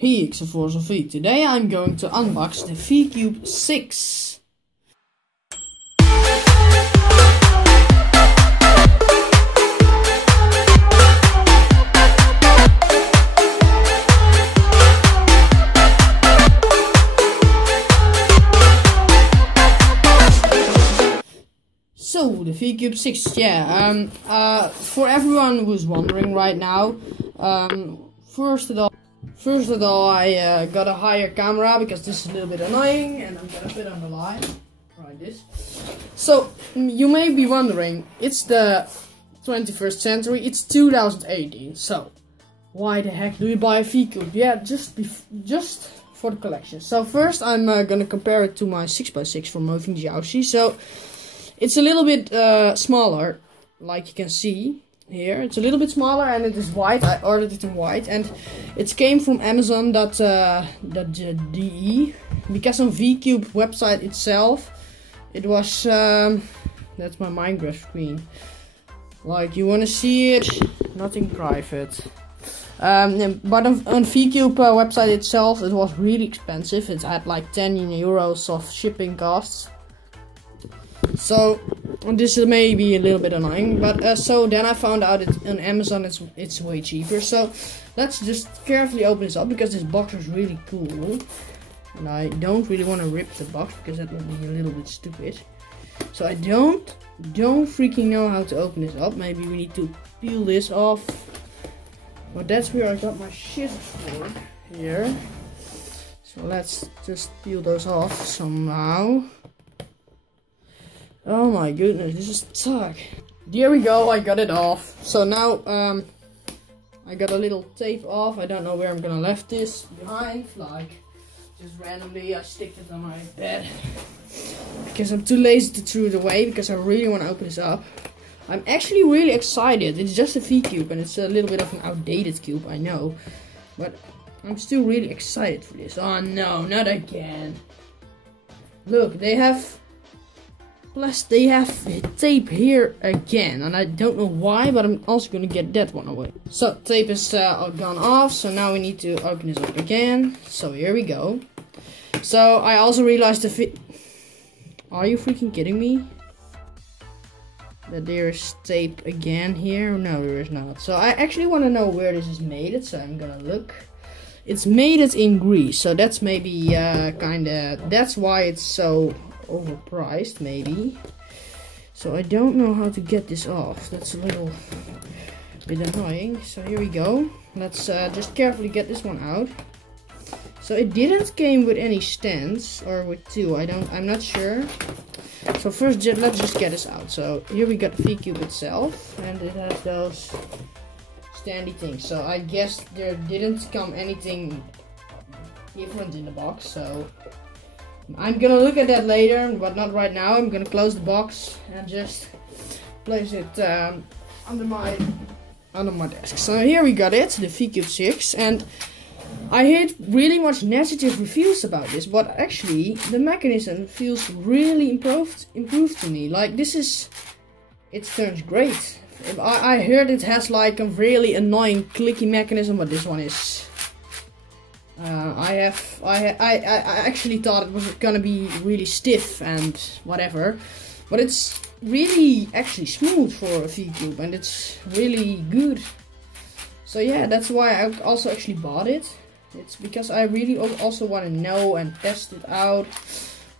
Hey Xaforzofi, today I'm going to unbox the VCube 6. So the VCube 6, yeah, for everyone who's wondering right now, first of all, I got a higher camera because this is a little bit annoying, and I'm gonna put on the line, like this. So, you may be wondering, it's the 21st century, it's 2018, so why the heck do you buy a VCube? Yeah, just for the collection. So first I'm gonna compare it to my 6x6 from Moving Jiaoxi. So, it's a little bit smaller, like you can see. Here, it's a little bit smaller and it is white. I ordered it in white and it came from Amazon.de because on VCube website itself it was that's my Minecraft screen. Like you wanna see it, nothing private. But on VCube website itself it was really expensive. It had like 10 euros of shipping costs. So this may be a little bit annoying, but so then I found out on Amazon it's way cheaper. So let's just carefully open this up because this box is really cool, and I don't really want to rip the box because that would be a little bit stupid. So I don't freaking know how to open this up. Maybe we need to peel this off, but that's where I got my scissors for here. So let's just peel those off somehow. Oh my goodness, this is stuck. There we go, I got it off. So now I got a little tape off. I don't know where I'm gonna left this behind. Like just randomly I stick it on my bed because I'm too lazy to throw it away because I really want to open this up. I'm actually really excited. It's just a VCube and it's a little bit of an outdated cube, I know, but I'm still really excited for this. Oh no, not again. Look, they have tape here again, and I don't know why, but I'm also gonna get that one away. So tape is gone off, so now we need to open this up again. So here we go. So I also realized are you freaking kidding me? That there's tape again here? No, there is not. So I actually want to know where this is made, so I'm gonna look. It's made it in Greece, so that's maybe that's why it's so overpriced, maybe. So I don't know how to get this off. That's a little bit annoying. So here we go. Let's just carefully get this one out. So it didn't came with any stands, or with two. I'm not sure. So first let's just get this out. So here we got the VCube itself, and it has those standy things. So I guess there didn't come anything different in the box. So I'm gonna look at that later, but not right now. I'm gonna close the box and just place it under my desk. So here we got it, the VCube 6, and I heard really much negative reviews about this, but actually the mechanism feels really improved to me. Like it turns great. I heard it has like a really annoying clicky mechanism, but this one is. I actually thought it was gonna be really stiff and whatever, but it's really actually smooth for a VCube and it's really good. So yeah, that's why I also actually bought it. It's because I really also want to know and test it out.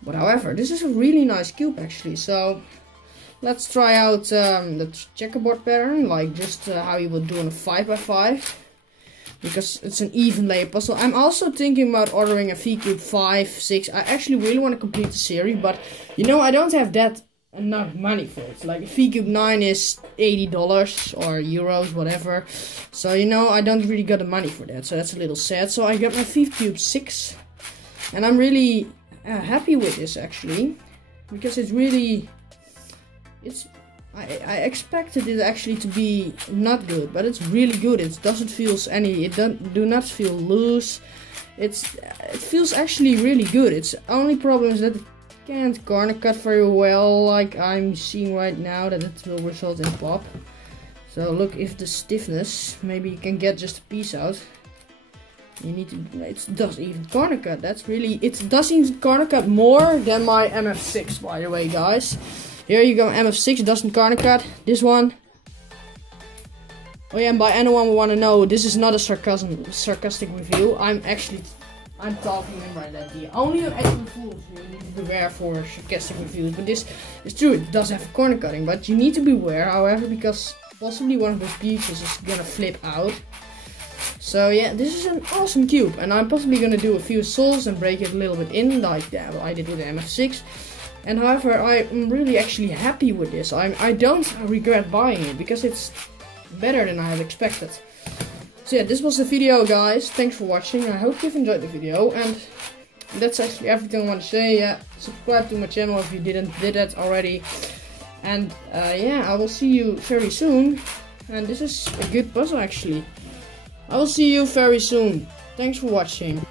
But however, this is a really nice cube actually. So let's try out the checkerboard pattern, like just how you would do on a 5x5. Because it's an even layer puzzle. I'm also thinking about ordering a VCube 5, 6. I actually really want to complete the series, but you know I don't have that enough money for it. Like a VCube 9 is $80 or euros, whatever. So you know I don't really got the money for that. So that's a little sad. So I got my VCube 6, and I'm really happy with this actually, because it's really I expected it actually to be not good, but it's really good. It doesn't feel do not feel loose. It feels actually really good. Its only problem is that it can't corner cut very well, like I'm seeing right now, that it will result in pop. So look, if the stiffness, maybe you can get just a piece out. You need to, it does even corner cut. That's really, it does even corner cut more than my MF6, by the way, guys. Here you go, MF6 doesn't corner cut. This one. Oh yeah, and by anyone who want to know, this is not a sarcastic review. I'm talking right at the only actual fools you need to beware for sarcastic reviews. But this is true, it does have corner cutting, but you need to beware, however, because possibly one of those pieces is gonna flip out. So yeah, this is an awesome cube, and I'm possibly gonna do a few sols and break it a little bit in, like I did with the MF6. And however, I'm really actually happy with this. I don't regret buying it, because it's better than I had expected. So yeah, this was the video, guys. Thanks for watching. I hope you've enjoyed the video, and that's actually everything I want to say. Yeah, subscribe to my channel if you did that already. And yeah, I will see you very soon. And this is a good puzzle, actually. I will see you very soon. Thanks for watching.